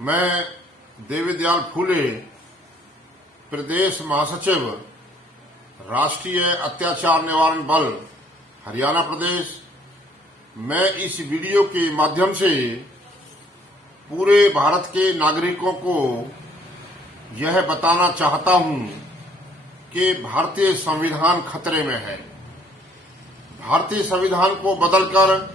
मैं देवीदयाल फूले, प्रदेश महासचिव, राष्ट्रीय अत्याचार निवारण बल, हरियाणा प्रदेश। मैं इस वीडियो के माध्यम से पूरे भारत के नागरिकों को यह बताना चाहता हूं कि भारतीय संविधान खतरे में है। भारतीय संविधान को बदलकर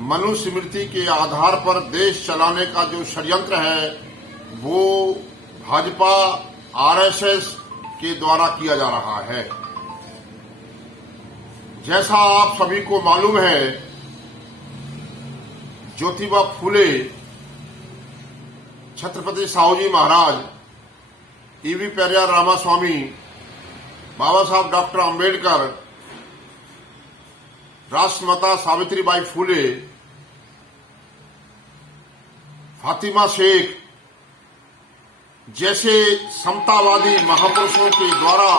मनुस्मृति के आधार पर देश चलाने का जो षड्यंत्र है वो भाजपा आरएसएस के द्वारा किया जा रहा है। जैसा आप सभी को मालूम है, ज्योतिबा फूले, छत्रपति साहूजी महाराज, ईवी पेरियार रामास्वामी, बाबा साहब डॉक्टर अंबेडकर, राष्ट्रमाता सावित्रीबाई फूले, फातिमा शेख जैसे समतावादी महापुरुषों के द्वारा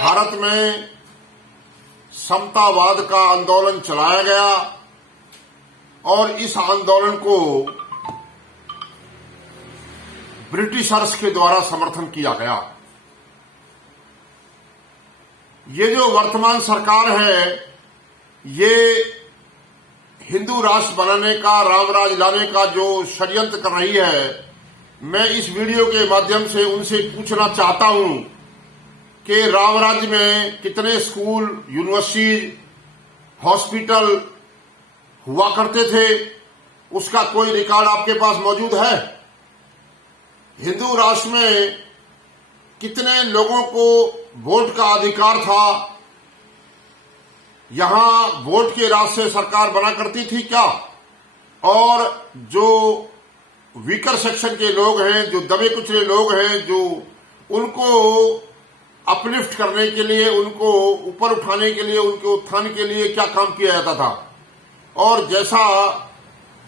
भारत में समतावाद का आंदोलन चलाया गया और इस आंदोलन को ब्रिटिशर्स के द्वारा समर्थन किया गया। ये जो वर्तमान सरकार है, ये हिंदू राष्ट्र बनाने का, रामराज लाने का जो षड्यंत्र कर रही है, मैं इस वीडियो के माध्यम से उनसे पूछना चाहता हूं कि रामराज्य में कितने स्कूल, यूनिवर्सिटी, हॉस्पिटल हुआ करते थे, उसका कोई रिकॉर्ड आपके पास मौजूद है? हिंदू राष्ट्र में कितने लोगों को वोट का अधिकार था? यहां वोट के रास्ते से सरकार बना करती थी क्या? और जो वीकर सेक्शन के लोग हैं, जो दबे कुचले लोग हैं, जो उनको अपलिफ्ट करने के लिए, उनको ऊपर उठाने के लिए, उनके उत्थान के लिए क्या काम किया जाता था? और जैसा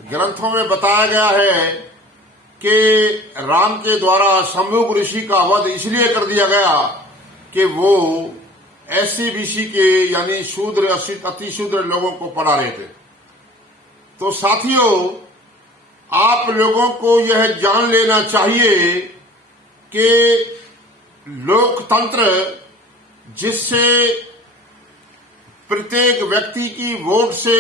ग्रंथों में बताया गया है कि राम के द्वारा शंभुक ऋषि का वध इसलिए कर दिया गया कि वो एससी बीसी के यानी शूद्र, अति शूद्र लोगों को पढ़ा रहे थे। तो साथियों, आप लोगों को यह जान लेना चाहिए कि लोकतंत्र, जिससे प्रत्येक व्यक्ति की वोट से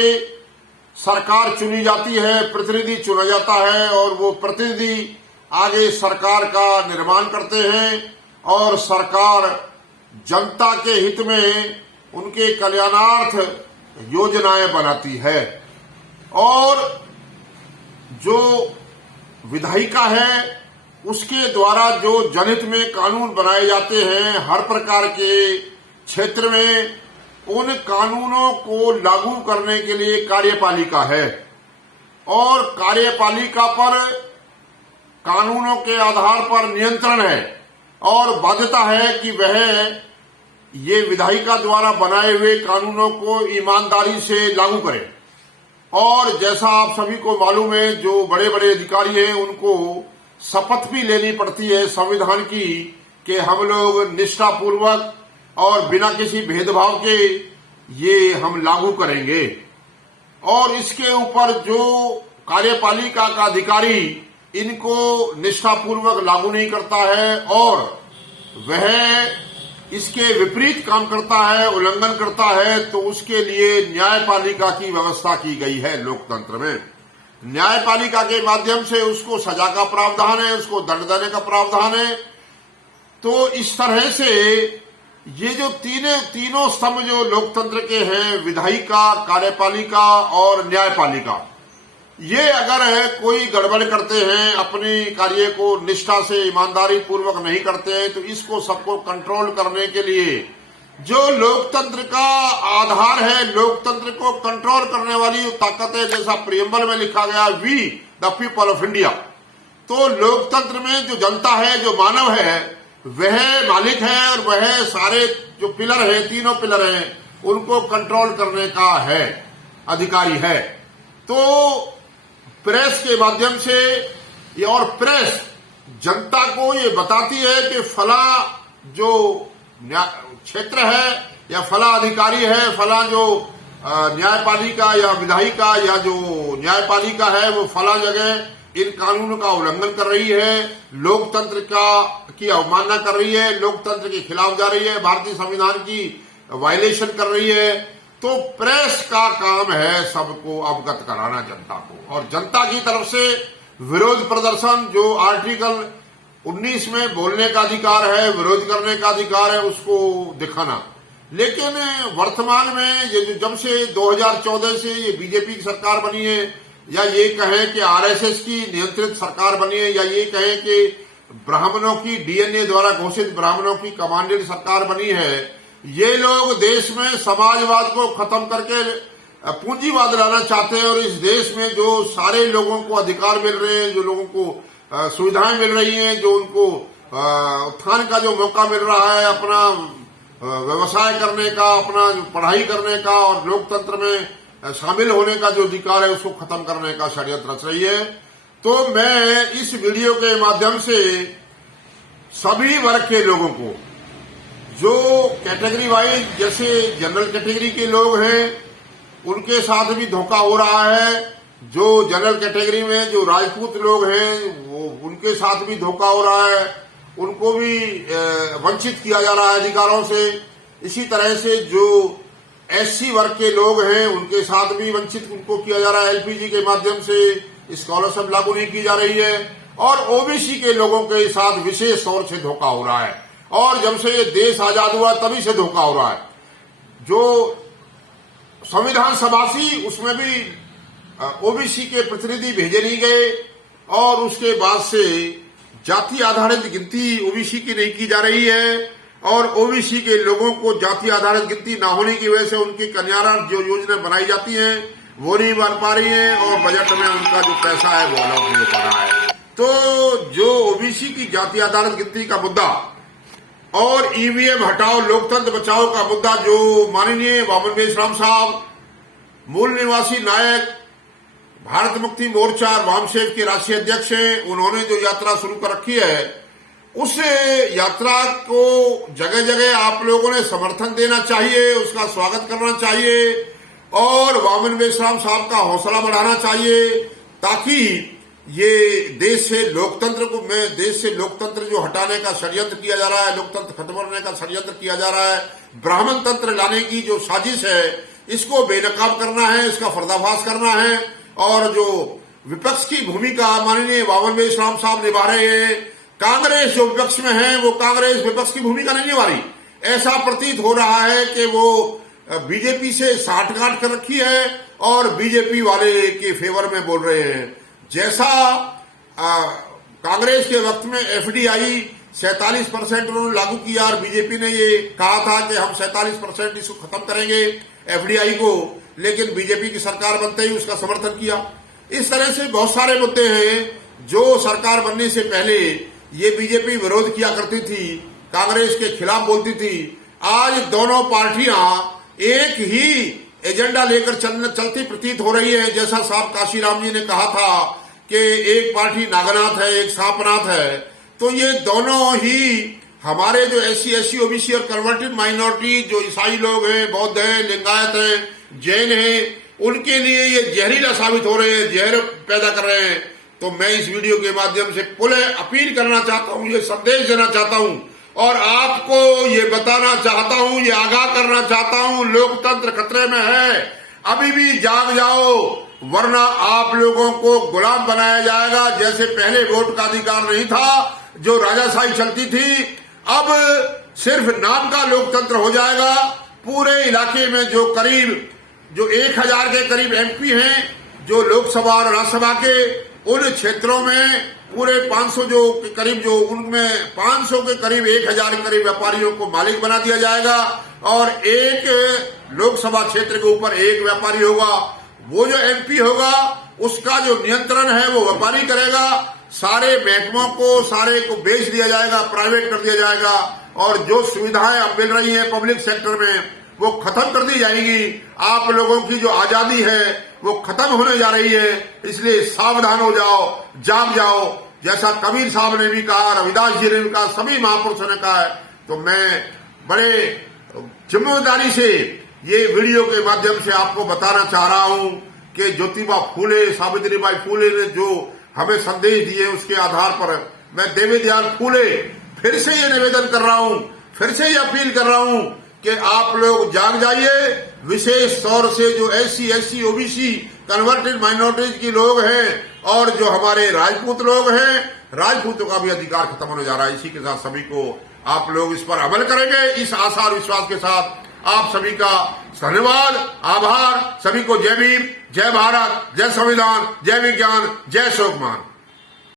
सरकार चुनी जाती है, प्रतिनिधि चुना जाता है और वो प्रतिनिधि आगे सरकार का निर्माण करते हैं और सरकार जनता के हित में उनके कल्याणार्थ योजनाएं बनाती है। और जो विधायिका है, उसके द्वारा जो जनहित में कानून बनाए जाते हैं हर प्रकार के क्षेत्र में, उन कानूनों को लागू करने के लिए कार्यपालिका है और कार्यपालिका पर कानूनों के आधार पर नियंत्रण है और बाध्यता है कि वह ये विधायिका द्वारा बनाए हुए कानूनों को ईमानदारी से लागू करे। और जैसा आप सभी को मालूम है, जो बड़े बड़े अधिकारी हैं उनको शपथ भी लेनी पड़ती है संविधान की कि हम लोग निष्ठापूर्वक और बिना किसी भेदभाव के ये हम लागू करेंगे। और इसके ऊपर जो कार्यपालिका का अधिकारी इनको निष्ठापूर्वक लागू नहीं करता है और वह इसके विपरीत काम करता है, उल्लंघन करता है, तो उसके लिए न्यायपालिका की व्यवस्था की गई है। लोकतंत्र में न्यायपालिका के माध्यम से उसको सजा का प्रावधान है, उसको दंड देने का प्रावधान है। तो इस तरह से ये जो तीनों स्तंभ जो लोकतंत्र के हैं, विधायिका, कार्यपालिका और न्यायपालिका, ये अगर कोई गड़बड़ करते हैं, अपने कार्य को निष्ठा से ईमानदारी पूर्वक नहीं करते हैं, तो इसको सबको कंट्रोल करने के लिए जो लोकतंत्र का आधार है, लोकतंत्र को कंट्रोल करने वाली ताकत है, जैसा प्रियम्बल में लिखा गया, we the people of India. तो लोकतंत्र में जो जनता है, जो मानव है, वह मालिक है और वह सारे जो पिलर है, तीनों पिलर हैं, उनको कंट्रोल करने का है, अधिकारी है। तो प्रेस के माध्यम से ये, और प्रेस जनता को ये बताती है कि फला जो क्षेत्र है या फला अधिकारी है, फला जो न्यायपालिका या विधायिका या जो न्यायपालिका है वो फला जगह इन कानूनों का उल्लंघन कर रही है, लोकतंत्र की अवमानना कर रही है, लोकतंत्र के खिलाफ जा रही है, भारतीय संविधान की वायलेशन कर रही है, तो प्रेस का काम है सबको अवगत कराना जनता को, और जनता की तरफ से विरोध प्रदर्शन, जो आर्टिकल 19 में बोलने का अधिकार है, विरोध करने का अधिकार है, उसको दिखाना। लेकिन वर्तमान में ये जब से 2014 से ये बीजेपी की सरकार बनी है, या ये कहें कि आरएसएस की नियंत्रित सरकार बनी है, या ये कहें कि ब्राह्मणों की डीएनए द्वारा घोषित ब्राह्मणों की कमांडेड सरकार बनी है, ये लोग देश में समाजवाद को खत्म करके पूंजीवाद लाना चाहते हैं, और इस देश में जो सारे लोगों को अधिकार मिल रहे हैं, जो लोगों को सुविधाएं मिल रही हैं, जो उनको उत्थान का जो मौका मिल रहा है, अपना व्यवसाय करने का, अपना पढ़ाई करने का और लोकतंत्र में शामिल होने का जो अधिकार है, उसको खत्म करने का षड्यंत्र रच रही है। तो मैं इस वीडियो के माध्यम से सभी वर्ग के लोगों को, जो कैटेगरी वाइज जैसे जनरल कैटेगरी के लोग हैं उनके साथ भी धोखा हो रहा है, जो जनरल कैटेगरी में जो राजपूत लोग हैं वो उनके साथ भी धोखा हो रहा है, उनको भी वंचित किया जा रहा है अधिकारों से। इसी तरह से जो एससी वर्ग के लोग हैं उनके साथ भी वंचित उनको किया जा रहा है, एलपीजी के माध्यम से स्कॉलरशिप लागू नहीं की जा रही है, और ओबीसी के लोगों के साथ विशेष तौर से धोखा हो रहा है, और जब से ये देश आजाद हुआ तभी से धोखा हो रहा है। जो संविधान सभा थी उसमें भी ओबीसी के प्रतिनिधि भेजे नहीं गए, और उसके बाद से जाति आधारित गिनती ओबीसी की नहीं की जा रही है, और ओबीसी के लोगों को जाति आधारित गिनती न होने की वजह से उनकी कन्यादान जो योजना बनाई जाती है वो नहीं बन पा रही है, और बजट में उनका जो पैसा है वो अलॉट नहीं हो पा रहा है। तो जो ओबीसी की जाति आधारित गिनती का मुद्दा और ईवीएम हटाओ लोकतंत्र बचाओ का मुद्दा, जो माननीय वामन मेश्राम साहब मूल निवासी नायक भारत मुक्ति मोर्चा वामसेव के राष्ट्रीय अध्यक्ष हैं, उन्होंने जो यात्रा शुरू कर रखी है, उस यात्रा को जगह जगह आप लोगों ने समर्थन देना चाहिए, उसका स्वागत करना चाहिए, और वामन मेश्राम साहब का हौसला बढ़ाना चाहिए, ताकि ये देश से लोकतंत्र जो हटाने का षड्यंत्र किया जा रहा है, लोकतंत्र खत्म करने का षड्यंत्र किया जा रहा है, ब्राह्मण तंत्र लाने की जो साजिश है, इसको बेनकाब करना है, इसका पर्दाफाश करना है। और जो विपक्ष की भूमिका माननीय वामन मेश्राम साहब निभा रहे हैं, कांग्रेस जो विपक्ष में है वो कांग्रेस विपक्ष की भूमिका नहीं निभा रही, ऐसा प्रतीत हो रहा है कि वो बीजेपी से साठगांठ कर रखी है और बीजेपी वाले के फेवर में बोल रहे हैं। जैसा कांग्रेस के वक्त में एफडीआई 47% उन्होंने लागू किया, और बीजेपी ने ये कहा था कि हम 47% इसको खत्म करेंगे एफडीआई को, लेकिन बीजेपी की सरकार बनते ही उसका समर्थन किया। इस तरह से बहुत सारे मुद्दे हैं जो सरकार बनने से पहले ये बीजेपी विरोध किया करती थी, कांग्रेस के खिलाफ बोलती थी। आज दोनों पार्टियां एक ही एजेंडा लेकर चलती प्रतीत हो रही है। जैसा साहब काशीराम जी ने कहा था कि एक पार्टी नागनाथ है, एक सांपनाथ है, तो ये दोनों ही हमारे जो एससी ओबीसी और कन्वर्टेड माइनॉरिटी जो ईसाई लोग हैं, बौद्ध हैं, लिंगायत हैं, जैन हैं, उनके लिए ये जहरीला साबित हो रहे हैं, जहर पैदा कर रहे हैं। तो मैं इस वीडियो के माध्यम से पुनः अपील करना चाहता हूं, ये संदेश देना चाहता हूं, और आपको ये बताना चाहता हूं, ये आगाह करना चाहता हूं, लोकतंत्र खतरे में है, अभी भी जाग जाओ, वरना आप लोगों को गुलाम बनाया जाएगा। जैसे पहले वोट का अधिकार नहीं था, जो राजाशाही चलती थी, अब सिर्फ नाम का लोकतंत्र हो जाएगा। पूरे इलाके में जो 1000 के करीब एमपी हैं, जो लोकसभा और राज्यसभा के, उन क्षेत्रों में पूरे 500 जो करीब, जो उनमें 500 के करीब 1000 के करीब व्यापारियों को मालिक बना दिया जाएगा, और एक लोकसभा क्षेत्र के ऊपर एक व्यापारी होगा। वो जो एमपी होगा उसका जो नियंत्रण है वो व्यापारी करेगा, सारे महकमों को सारे को बेच दिया जाएगा, प्राइवेट कर दिया जाएगा, और जो सुविधाएं अब मिल रही है पब्लिक सेक्टर में वो खत्म कर दी जाएगी। आप लोगों की जो आजादी है वो खत्म होने जा रही है, इसलिए सावधान हो जाओ, जाग जाओ। जैसा कबीर साहब ने भी कहा, रविदास जी ने भी कहा, सभी महापुरुषों ने कहा है। तो मैं बड़े जिम्मेदारी से ये वीडियो के माध्यम से आपको बताना चाह रहा हूं कि ज्योतिबा फूले, सावित्रीबाई फूले ने जो हमें संदेश दिए, उसके आधार पर मैं देवीदयाल फूले फिर से ये निवेदन कर रहा हूं, फिर से ये अपील कर रहा हूं कि आप लोग जाग जाइए। विशेष तौर से जो SC, OBC, कन्वर्टेड माइनॉरिटीज के लोग हैं और जो हमारे राजपूत लोग हैं, राजपूतों का भी अधिकार खत्म होने जा रहा है। इसी के साथ सभी को आप लोग इस पर अमल करेंगे, इस आशा और विश्वास के साथ आप सभी का धन्यवाद, आभार। सभी को जय भीम, जय भारत, जय संविधान, जय विज्ञान, जय शोकमान।